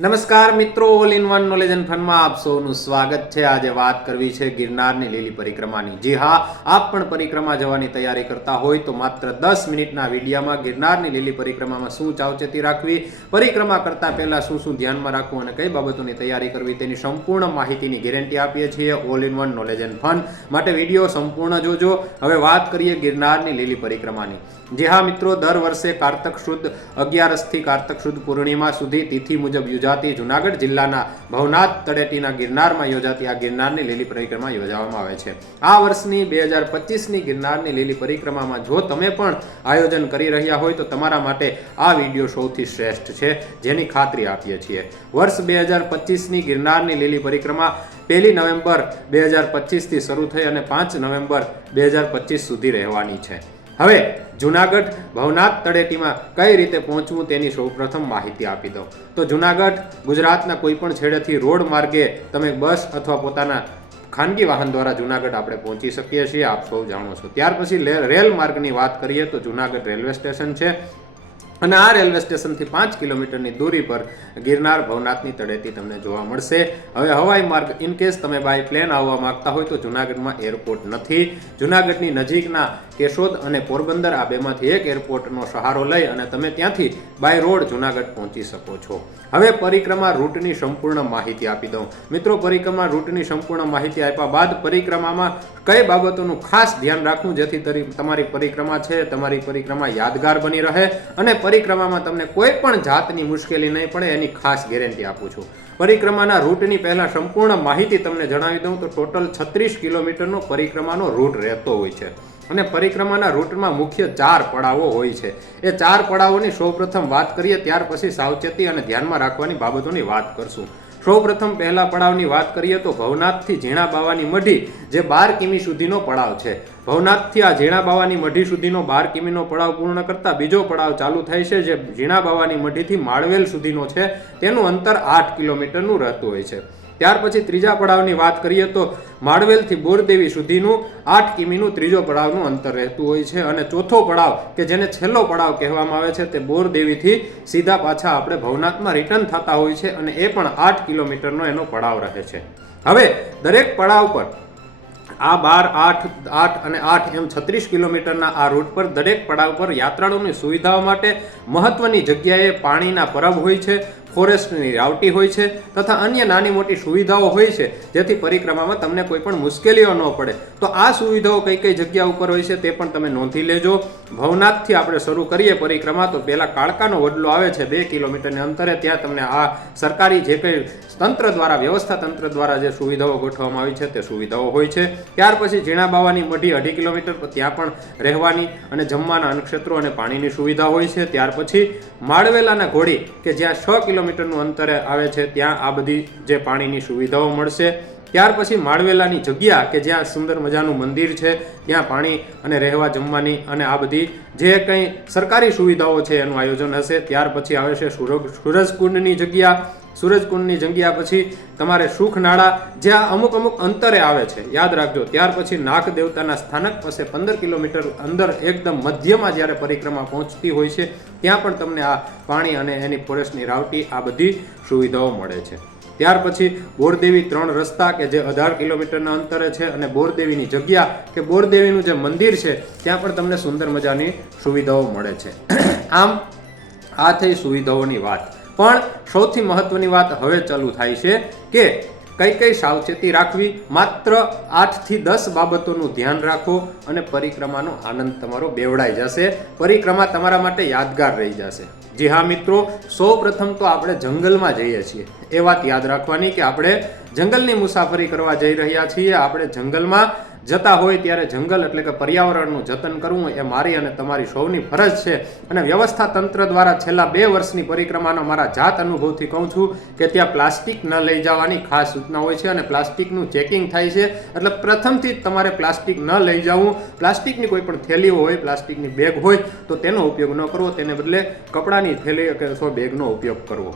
નમસ્કાર મિત્રો all in one knowledge and ફનમાં આપ સૌનું સ્વાગત છે. આજે વાત કરવી છે ગિરનારની લીલી પરિક્રમાની. જી હા, આપ પણ પરિક્રમા જવાની તૈયારી કરતા હોય તો માત્ર દસ મિનિટના વિડીયામાં ગિરનારની લીલી પરિક્રમામાં શું સાવચેતી રાખવી, પરિક્રમા કરતા પહેલા શું શું ધ્યાનમાં રાખવું અને કઈ બાબતોની તૈયારી કરવી તેની સંપૂર્ણ માહિતીની ગેરંટી આપીએ છીએ all in one knowledge and fun માટે. વીડિયો સંપૂર્ણ જોજો. હવે વાત કરીએ ગિરનારની લીલી પરિક્રમાની. જી હા મિત્રો, દર વર્ષે કારતક શુદ્ધ અગિયારસથી કારતક શુદ્ધ પૂર્ણિમા સુધી તિથિ મુજબ યોજાતી જુનાગઢ જિલ્લાના ભવનાથ તળેટીના ગિરનારમાં યોજાતી આ ગિરનારની લીલી પરિક્રમા યોજવામાં આવે છે. આ વર્ષની બે હજાર પચીસની ગિરનારની લીલી પરિક્રમામાં જો તમે પણ આયોજન કરી રહ્યા હોય તો તમારા માટે આ વીડિયો સૌથી શ્રેષ્ઠ છે, જેની ખાતરી આપીએ છીએ. વર્ષ બે હજાર પચીસની ગિરનારની લીલી પરિક્રમા પહેલી નવેમ્બર બે હજાર પચીસથી શરૂ થઈ અને પાંચ નવેમ્બર બે હજાર પચીસ સુધી રહેવાની છે. હવે જુનાગઢ ભવનાથ તળેટીમાં કઈ રીતે પહોંચવું તેની સૌપ્રથમ માહિતી આપી દઉં તો જુનાગઢ ગુજરાતના કોઈ પણ છેડેથી રોડ માર્ગે તમે બસ અથવા પોતાના ખાનગી વાહન દ્વારા જુનાગઢ આપણે પહોંચી શકીએ છીએ, આપ સૌ જાણો છો. ત્યાર પછી રેલ માર્ગની વાત કરીએ તો જુનાગઢ રેલવે સ્ટેશન છે. અને આ રેલવે સ્ટેશનથી પાંચ કિલોમીટરની દૂરી પર ગિરનાર ભવનાથની તળેટી તમને જોવા મળશે. હવે હવાઈ માર્ગ ઇન કેસ તમે બાય પ્લેન આવવા માંગતા હોય તો જુનાગઢમાં એરપોર્ટ નથી. જુનાગઢની નજીકના કેશોદ અને પોરબંદર આ બેમાંથી એક એરપોર્ટનો સહારો લઈ અને તમે ત્યાંથી બાય રોડ જુનાગઢ પહોંચી શકો છો. હવે પરિક્રમા રૂટની સંપૂર્ણ માહિતી આપી દઉં. મિત્રો, પરિક્રમા રૂટની સંપૂર્ણ માહિતી આપ્યા બાદ પરિક્રમામાં કઈ બાબતોનું ખાસ ધ્યાન રાખવું જેથી તમારી પરિક્રમા છે, તમારી પરિક્રમા યાદગાર બની રહે અને પરિક્રમામાં તમને કોઈ પણ જાતની મુશ્કેલી નહીં પડે, એની ખાસ ગેરંટી આપું છું. પરિક્રમાના રૂટની પહેલાં સંપૂર્ણ માહિતી તમને જણાવી દઉં તો ટોટલ છત્રીસ કિલોમીટરનો પરિક્રમાનો રૂટ રહેતો હોય છે. અને પરિક્રમાના રૂટમાં મુખ્ય ચાર પડાવો હોય છે. એ ચાર પડાવોની સૌપ્રથમ વાત કરીએ, ત્યાર પછી સાવચેતી અને ધ્યાનમાં રાખવાની બાબતોની વાત કરશું. સૌપ્રથમ પહેલા પડાવની વાત કરીએ તો ભવનાથથી ઝીણા બાવાની મઢી જે બાર કિમી સુધીનો પડાવ છે. ભવનાથથી આ ઝીણા બાવાની મઢી સુધીનો બાર કિમીનો પડાવ પૂર્ણ કરતા બીજો પડાવ ચાલુ થાય છે જે ઝીણા બાવાની મઢીથી માળવેલ સુધીનો છે. તેનું અંતર આઠ કિલોમીટરનું રહેતું હોય છે. ત્યાર પછી ત્રીજા પડાવની વાત કરીએ તો માળવેલથી બોરદેવી સુધીનું આઠ કિમીનું ત્રીજો પડાવનું અંતર રહેતું હોય છે અને ચોથો પડાવ, કે જેને છેલ્લો પડાવ કહેવામાં આવે છે, તે બોરદેવીથી સીધા પાછા આપણે ભવનાથમાં રિટર્ન થતા હોય છે અને એ પણ આઠ કિલોમીટરનો એનો પડાવ રહે છે. હવે, દરેક પડાવ પર આ બાર, આઠ આઠ અને આઠ એમ છત્રીસ કિલોમીટરના આ રૂટ પર દરેક પડાવ પર યાત્રાળુની સુવિધાઓ માટે મહત્વની જગ્યાએ પાણીના પરબ હોય છે. ફોરેસ્ટની રાવટી હોય છે તથા અન્ય નાની મોટી સુવિધાઓ હોય છે, જેથી પરિક્રમામાં તમને કોઈ પણ મુશ્કેલીઓ ન પડે. તો આ સુવિધાઓ કઈ કઈ જગ્યા ઉપર હોય છે તે પણ તમે નોંધી લેજો. ભવનાથથી આપણે શરૂ કરીએ પરિક્રમા, તો પહેલાં કાળકાનો વડલો આવે છે બે કિલોમીટરની અંતરે. ત્યાં તમને આ સરકારી જે કંઈ તંત્ર દ્વારા, વ્યવસ્થા તંત્ર દ્વારા જે સુવિધાઓ ગોઠવવામાં આવી છે તે સુવિધાઓ હોય છે. ત્યાર પછી ઝીણા બાવાની મઢી અઢી કિલોમીટર ત્યાં પણ રહેવાની અને જમવાના અન્નક્ષેત્રો અને પાણીની સુવિધા હોય છે. ત્યાર પછી માળવેલાના ઘોડી, કે જ્યાં છ કિલોમીટરનું અંતરે આવે છે, ત્યાં આ બધી જે પાણીની સુવિધાઓ મળશે. ત્યાર પછી માળવેલાની જગ્યા કે જ્યાં સુંદર મજાનું મંદિર છે, ત્યાં પાણી અને રહેવા જમવાની અને આ બધી જે કંઈ સરકારી સુવિધાઓ છે, એનું આયોજન હશે. ત્યાર પછી આવે છે સુરજ સુરજકુંડની જગ્યા સૂરજકુંડની જગ્યા પછી તમારે સુખનાળા જ્યાં અમુક અમુક અંતરે આવે છે. યાદ રાખજો, ત્યાર પછી નાગ દેવતાના સ્થાનક પાસે પંદર કિલોમીટર અંદર એકદમ મધ્યમાં જ્યારે પરિક્રમા પહોંચતી હોય છે, ત્યાં પણ તમને આ પાણી અને એની ફોરેસ્ટની રાવટી આ બધી સુવિધાઓ મળે છે. ત્યાર પછી બોરદેવી ત્રણ રસ્તા કે જે અઢાર કિલોમીટરના અંતરે છે અને બોરદેવીની જગ્યા કે બોરદેવીનું જે મંદિર છે, ત્યાં પણ તમને સુંદર મજાની સુવિધાઓ મળે છે. આમ, આ થઈ સુવિધાઓની વાત. પણ સૌથી મહત્વની વાત હવે ચાલુ થાય છે કે કઈ કઈ સાવચેતી રાખવી, માત્ર આઠથી દસ બાબતોનું ધ્યાન રાખો અને પરિક્રમાનો આનંદ તમારો બેવડાઈ જશે. પરિક્રમા તમારા માટે યાદગાર રહી જશે. જી હા મિત્રો સૌ પ્રથમ તો આપણે જંગલમાં જઈએ છીએ. એ વાત યાદ રાખવાની કે આપણે જંગલની મુસાફરી કરવા જઈ રહ્યા છીએ. આપણે જંગલમાં જતા હોય ત્યારે જંગલ એટલે કે પર્યાવરણનું જતન કરવું એ મારી અને તમારી સૌની ફરજ છે. અને વ્યવસ્થા તંત્ર દ્વારા છેલ્લા બે વર્ષની પરિક્રમાનો મારા જાત અનુભવથી કહું છું કે ત્યાં પ્લાસ્ટિક ન લઈ જવાની ખાસ સૂચના હોય છે અને પ્લાસ્ટિકનું ચેકિંગ થાય છે. એટલે પ્રથમથી જ તમારે પ્લાસ્ટિક ન લઈ જવું. પ્લાસ્ટિકની કોઈ પણ થેલીઓ હોય, પ્લાસ્ટિકની બેગ હોય, તો તેનો ઉપયોગ ન કરવો. તેને બદલે કપડાની થેલી કે અથવા બેગનો ઉપયોગ કરવો.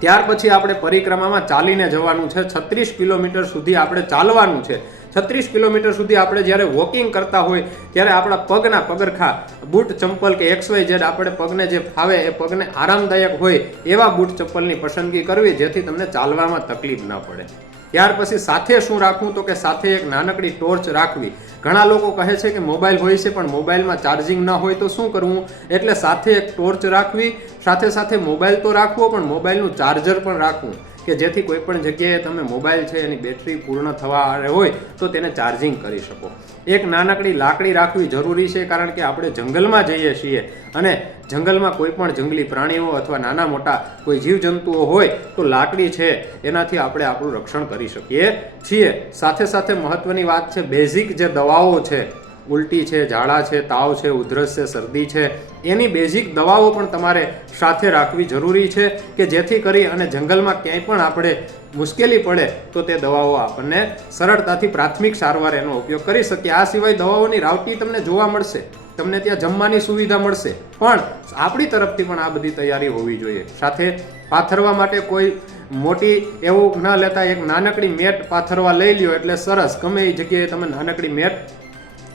ત્યાર પછી આપણે પરિક્રમામાં ચાલીને જવાનું છે. છત્રીસ કિલોમીટર સુધી આપણે ચાલવાનું છે. છત્રીસ કિલોમીટર સુધી આપણે જ્યારે વોકિંગ કરતા હોય, ત્યારે આપણા પગના પગરખા, બૂટ ચંપલ કે એક્સ વાય જેડ આપણે પગને જે ફાવે એ પગને આરામદાયક હોય, એવા બૂટ ચંપલની પસંદગી કરવી જેથી તમને ચાલવામાં તકલીફ ન પડે. ત્યાર પછી સાથે શું રાખવું? તો કે સાથે એક નાનકડી ટોર્ચ રાખવી. ઘણા લોકો કહે છે કે મોબાઈલ હોય છે, પણ મોબાઈલમાં ચાર્જિંગ ન હોય તો શું કરવું? એટલે સાથે એક ટોર્ચ રાખવી, સાથે સાથે મોબાઈલ તો રાખવો, પણ મોબાઈલનું ચાર્જર પણ રાખવું. કે જેથી કોઈ પણ જગ્યાએ તમે મોબાઈલ છે એની બેટરી પૂર્ણ થવા હોય, તો તેને ચાર્જિંગ કરી શકો. એક નાનકડી લાકડી રાખવી જરૂરી છે, કારણ કે આપણે જંગલમાં જઈએ છીએ અને જંગલમાં કોઈ પણ જંગલી પ્રાણીઓ અથવા નાના મોટા કોઈ જીવજંતુઓ હોય, તો લાકડી છે એનાથી આપણે આપણું રક્ષણ કરી શકીએ છીએ. સાથે સાથે મહત્ત્વની વાત છે, બેઝિક જે દવાઓ છે ઉલટી છે, ઝાડા છે, તાવ છે, ઉધરસ છે, શરદી છે. એની બેઝિક દવાઓ પણ તમારે સાથે રાખવી જરૂરી છે કે જેથી કરી અને જંગલમાં ક્યાંય પણ આપણે મુશ્કેલી પડે તો તે દવાઓ આપણને સરળતાથી પ્રાથમિક સારવાર એનો ઉપયોગ કરી શકીએ. આ સિવાય દવાઓની રાવટી તમને જોવા મળશે. તમને ત્યાં જમવાની સુવિધા મળશે. પણ આપણી તરફથી પણ આ બધી તૈયારી હોવી જોઈએ. સાથે પાથરવા માટે કોઈ મોટી એવું ન લેતા એક નાનકડી મેટ પાથરવા લઈ લ્યો એટલે સરસ. ગમે એ જગ્યાએ તમે નાનકડી મેટ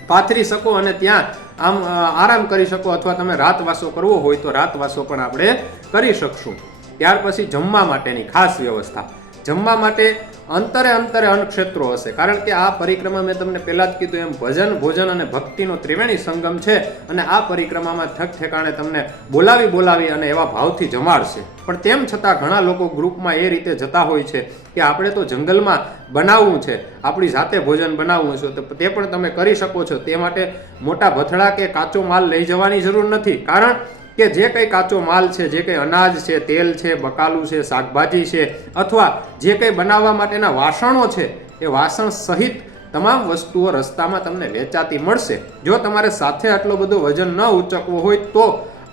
પાથરી શકો અને ત્યાં આમ આરામ કરી શકો અથવા તમે રાતવાસો કરવો હોય તો રાતવાસો પણ આપણે કરી શકશું. ત્યાર પછી જમવા માટેની ખાસ વ્યવસ્થા. જમવા માટે અંતરે અંતરે અન્નક્ષેત્રો હશે. કારણ કે આ પરિક્રમા મેં તમને પહેલાં જ કીધું એમ, ભજન, ભોજન અને ભક્તિનો ત્રિવેણી સંગમ છે અને આ પરિક્રમામાં ઠક ઠેકાણે તમને બોલાવી બોલાવી અને એવા ભાવથી જમાડશે. પણ તેમ છતાં ઘણા લોકો ગ્રુપમાં એ રીતે જતા હોય છે કે આપણે તો જંગલમાં બનાવવું છે, આપણી જાતે ભોજન બનાવવું છે, તો તે પણ તમે કરી શકો છો. તે માટે મોટા ભથડા કે કાચો માલ લઈ જવાની જરૂર નથી. કારણ કે જે કંઈ કાચો માલ છે, જે કંઈ અનાજ છે, તેલ છે, બકાલું છે, શાકભાજી છે, અથવા જે કંઈ બનાવવા માટેના વાસણો છે, એ વાસણ સહિત તમામ વસ્તુઓ રસ્તામાં તમને વેચાતી મળશે. જો તમારે સાથે આટલો બધો વજન ન ઉચકવો હોય, તો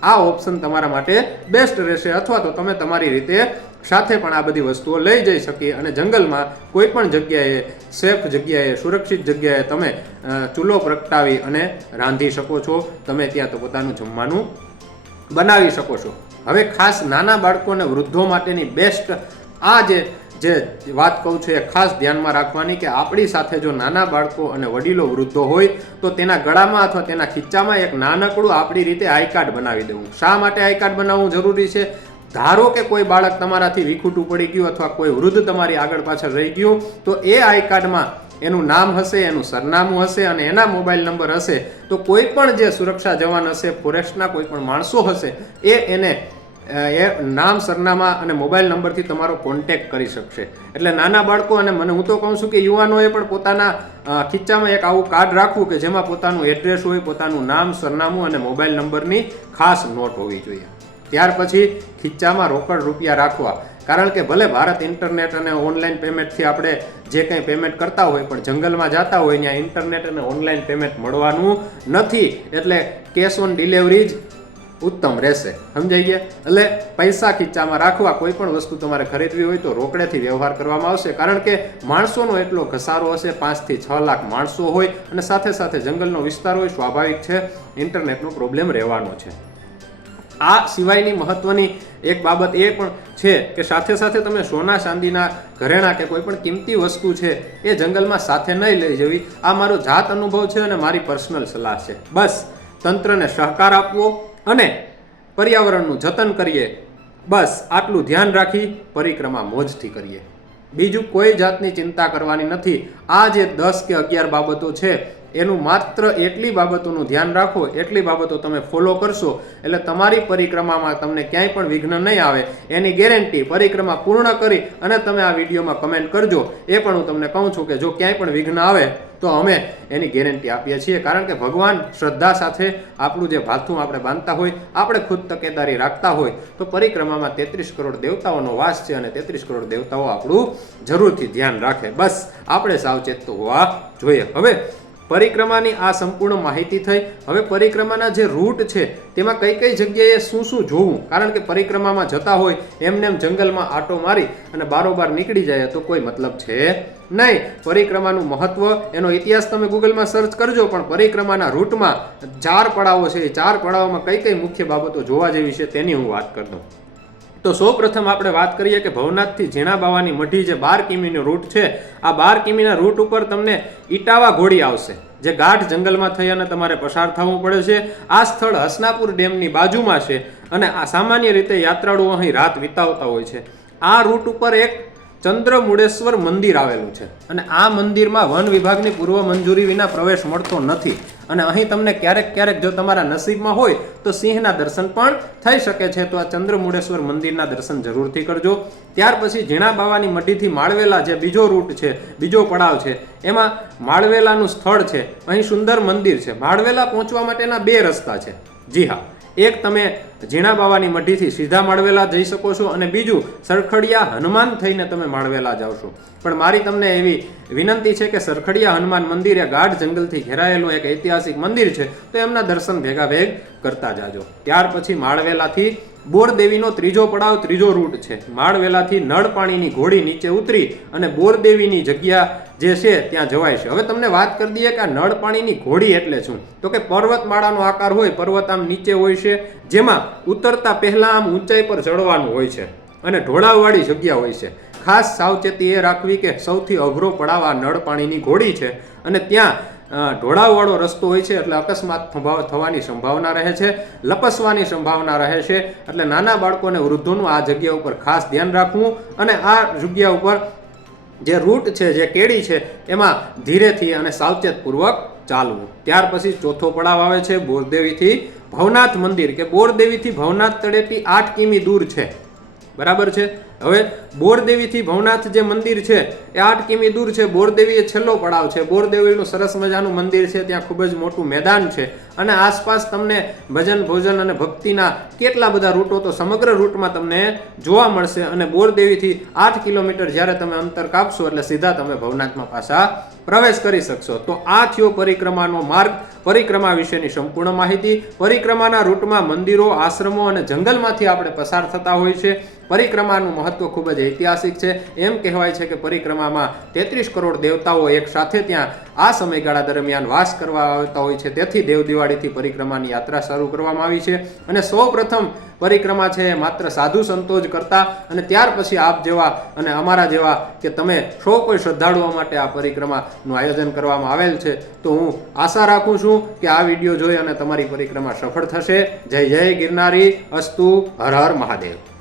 આ ઓપ્શન તમારા માટે બેસ્ટ રહેશે. અથવા તો તમે તમારી રીતે સાથે પણ આ બધી વસ્તુઓ લઈ જઈ શકીએ અને જંગલમાં કોઈ પણ જગ્યાએ, સેફ જગ્યાએ, સુરક્ષિત જગ્યાએ તમે ચૂલો પ્રગટાવી અને રાંધી શકો છો. તમે ત્યાં તો પોતાનું જમવાનું બનાવી શકો છો. હવે ખાસ નાના બાળકો અને વૃદ્ધો માટેની બેસ્ટ આ જે જે વાત કહું છું એ ખાસ ધ્યાનમાં રાખવાની કે આપણી સાથે જો નાના બાળકો અને વડીલો વૃદ્ધો હોય, તો તેના ગળામાં અથવા તેના ખીચામાં એક નાનકડું આપણી રીતે આઈ કાર્ડ બનાવી દેવું. શા માટે આઈ કાર્ડ બનાવવું જરૂરી છે? ધારો કે કોઈ બાળક તમારાથી વિખૂટું પડી ગયું અથવા કોઈ વૃદ્ધ તમારી આગળ પાછળ રહી ગયું, તો એ આઈ કાર્ડમાં એનું નામ હશે, એનું સરનામું હશે અને એના મોબાઈલ નંબર હશે, તો કોઈ પણ જે સુરક્ષા જવાન હશે, ફોરેસ્ટના કોઈ પણ માણસો હશે, એ એને એ નામ, સરનામા અને મોબાઈલ નંબરથી તમારો કોન્ટેક કરી શકશે. એટલે નાના બાળકો, અને મને હું તો કહું છું કે યુવાનોએ પણ પોતાના ખીચ્ચામાં એક આવું કાર્ડ રાખવું કે જેમાં પોતાનું એડ્રેસ હોય, પોતાનું નામ, સરનામું અને મોબાઈલ નંબરની ખાસ નોટ હોવી જોઈએ. ત્યાર પછી ખીચ્ચામાં રોકડ રૂપિયા રાખવા. કારણ કે ભલે ભારત ઇન્ટરનેટ અને ઓનલાઈન પેમેન્ટથી આપણે જે કંઈ પેમેન્ટ કરતા હોય પણ જંગલમાં જતા હોય ત્યાં ઇન્ટરનેટ અને ઓનલાઈન પેમેન્ટ મળવાનું નથી. એટલે કેશ ઓન ડિલિવરી જ ઉત્તમ રહેશે. સમજાઈ ગયા? એટલે પૈસા ખીચામાં રાખવા કોઈ પણ વસ્તુ તમારે ખરીદવી હોય તો રોકડેથી વ્યવહાર કરવામાં આવશે. કારણ કે માણસોનો એટલો ઘસારો હશે પાંચથી છ લાખ માણસો હોય અને સાથે સાથે જંગલનો વિસ્તાર હોય, સ્વાભાવિક છે ઇન્ટરનેટનો પ્રોબ્લેમ રહેવાનો છે. આ સિવાયની મહત્વની એક બાબત એ પણ છે કે સાથે સાથે તમે સોના ચાંદીના ઘરેણા કે કોઈ પણ કિંમતી વસ્તુ છે એ જંગલમાં સાથે નહીં લઈ જવી. આ મારો જાત અનુભવ છે અને મારી પર્સનલ સલાહ છે. બસ, તંત્રને સહકાર આપવો અને પર્યાવરણનું જતન કરીએ. બસ, આટલું ધ્યાન રાખી પરિક્રમા મોજથી કરીએ. બીજું કોઈ જાતની ચિંતા કરવાની નથી. આ જે દસ કે અગિયાર બાબતો છે એનું માત્ર એટલી બાબતોનું ધ્યાન રાખો, એટલી બાબતો તમે ફોલો કરશો, એટલે તમારી પરિક્રમામાં તમને ક્યાંય પણ વિઘ્ન નહીં આવે. એની ગેરંટી પરિક્રમા પૂર્ણ કરી અને તમે આ વિડીયોમાં કમેન્ટ કરજો. એ પણ હું તમને કહું છું કે જો ક્યાંય પણ વિઘ્ન આવે, તો અમે એની ગેરંટી આપીએ છીએ. કારણ કે ભગવાન શ્રદ્ધા સાથે આપણું જે ભાથું આપણે બાંધતા હોય, આપણે ખુદ તકેદારી રાખતા હોય, તો પરિક્રમામાં તેત્રીસ કરોડ દેવતાઓનો વાસ છે અને તેત્રીસ કરોડ દેવતાઓ આપણું જરૂરથી ધ્યાન રાખે. બસ, આપણે સાવચેત હોવા જોઈએ. હવે પરિક્રમાની આ સંપૂર્ણ માહિતી થઈ. હવે પરિક્રમાના જે રૂટ છે, તેમાં કઈ કઈ જગ્યાએ શું શું જોવું? કારણ કે પરિક્રમામાં જતા હોય, એમને એમ જંગલમાં આટો મારી અને બારોબાર નીકળી જાય, તો કોઈ મતલબ છે નહીં. પરિક્રમાનું મહત્વ, એનો ઇતિહાસ તમે ગૂગલમાં સર્ચ કરજો, પણ પરિક્રમાના રૂટમાં ચાર પડાવો છે. એ ચાર પડાવોમાં કઈ કઈ મુખ્ય બાબતો જોવા જેવી છે, તેની હું વાત કરી. તો સૌ પ્રથમ આપણે વાત કરીએ કે ભવનાથથી ઝીણા બાવાની મઢી જે બાર કિમીનો રૂટ છે, આ બાર કિમીના રૂટ ઉપર તમને ઇટાવા ઘોડી આવશે, જે ગાઢ જંગલમાં થઈ અને તમારે પસાર થવું પડે છે. આ સ્થળ હસનાપુર ડેમની બાજુમાં છે અને આ સામાન્ય રીતે યાત્રાળુઓ અહીં રાત વિતાવતા હોય છે. આ રૂટ ઉપર એક ચંદ્રમુડેશ્વર મંદિર આવેલું છે. અને આ મંદિરમાં વન વિભાગની પૂર્વ મંજૂરી વિના પ્રવેશ મળતો નથી. અને અહીં તમને ક્યારેક ક્યારેક જો તમારા નસીબમાં હોય, તો સિંહના દર્શન પણ થઈ શકે છે. તો આ ચંદ્રમુડેશ્વર મંદિરના દર્શન જરૂરથી કરજો. ત્યાર પછી ઝીણા બાવાની મઢીથી માળવેલા જે બીજો રૂટ છે, બીજો પડાવ છે, એમાં માળવેલાનું સ્થળ છે. અહીં સુંદર મંદિર છે. માળવેલા પહોંચવા માટેના બે રસ્તા છે. જી હા. એક તમે ઝીણા બાવાની મઢીથી સીધા માળવેલા જઈ શકો છો અને બીજું સરખડિયા હનુમાન થઈને તમે માળવેલા જાઓ છો. પણ મારી તમને એવી વિનંતી છે કે સરખડિયા હનુમાન મંદિર એ ગાઢ જંગલથી ઘેરાયેલું એક ઐતિહાસિક મંદિર છે, તો એમના દર્શન ભેગા ભેગ કરતા જાજો. ત્યાર પછી માળવેલાથી બોરદેવીનો ત્રીજો પડાવ, ત્રીજો રૂટ છે. માળવેલાથી નળ પાણીની ઘોડી નીચે ઉતરી અને બોરદેવીની જગ્યા જે છે ત્યાં જવાય છે. હવે તમને વાત કરી દઈએ કે આ નળ પાણીની ઘોડી એટલે શું? તો કે પર્વતમાળાનો આકાર હોય, પર્વત આમ નીચે હોય છે, જેમાં ઉતરતા પહેલાં આમ ઊંચાઈ પર ચડવાનું હોય છે અને ઢોળાવવાળી જગ્યા હોય છે. ખાસ સાવચેતી એ રાખવી કે સૌથી અઘરો પડાવ આ નળ પાણીની ઘોડી છે અને ત્યાં ઢોળાવવાળો રસ્તો હોય છે એટલે અકસ્માત થવા- થવાની સંભાવના રહે છે, લપસવાની સંભાવના રહે છે, એટલે નાના બાળકો અને વૃદ્ધોનું આ જગ્યા ઉપર ખાસ ધ્યાન રાખવું અને આ જગ્યા ઉપર જે રૂટ છે, જે કેડી છે, એમાં ધીરેથી અને સાવચેતપૂર્વક ચાલવું. ત્યાર પછી ચોથો પડાવ આવે છે, બોરદેવીથી ભવનાથ મંદિર, કે બોરદેવીથી ભવનાથ તળેટી આઠ કિમી દૂર છે. બરાબર છે? હવે બોરદેવીથી ભવનાથ જે મંદિર છે, એ આઠ કિમી દૂર છે. બોરદેવી એ છેલ્લો પડાવ છે. બોરદેવીનું સરસ મજાનું મંદિર છે. ત્યાં ખૂબ જ મોટું મેદાન છે. અને આસપાસ તમને ભજન, ભોજન અને ભક્તિના કેટલા બધા રૂટો તો સમગ્ર રૂટમાં તમને જોવા મળશે. અને બોરદેવીથી આઠ કિલોમીટર જ્યારે તમે અંતર કાપશો, એટલે સીધા તમે ભવનાથમાં પાછા પ્રવેશ કરી શકશો. તો આ થયો પરિક્રમાનો માર્ગ. પરિક્રમા વિશેની સંપૂર્ણ માહિતી. પરિક્રમાના રૂટમાં મંદિરો, આશ્રમો અને જંગલમાંથી આપણે પસાર થતા હોય છે. પરિક્રમાનું મહત્વ ખૂબ જ ઐતિહાસિક છે. એમ કહેવાય છે કે પરિક્રમામાં તેત્રીસ કરોડ દેવતાઓ એક સાથે ત્યાં આ સમયગાળા દરમિયાન વાસ કરવા આવતા હોય છે. તેથી દેવ દિવાળીથી પરિક્રમાની યાત્રા શરૂ કરવામાં આવી છે. અને સૌ પ્રથમ પરિક્રમા છે માત્ર સાધુ સંતો જ કરતા અને ત્યાર પછી આપ જેવા અને અમારા જેવા કે તમે સૌ કોઈ શ્રદ્ધાળુઓ માટે આ પરિક્રમાનું આયોજન કરવામાં આવેલ છે. તો હું આશા રાખું છું કે આ વીડિયો જોઈ અને તમારી પરિક્રમા સફળ થશે. જય જય ગિરનારી. અસ્તુ હર હર મહાદેવ.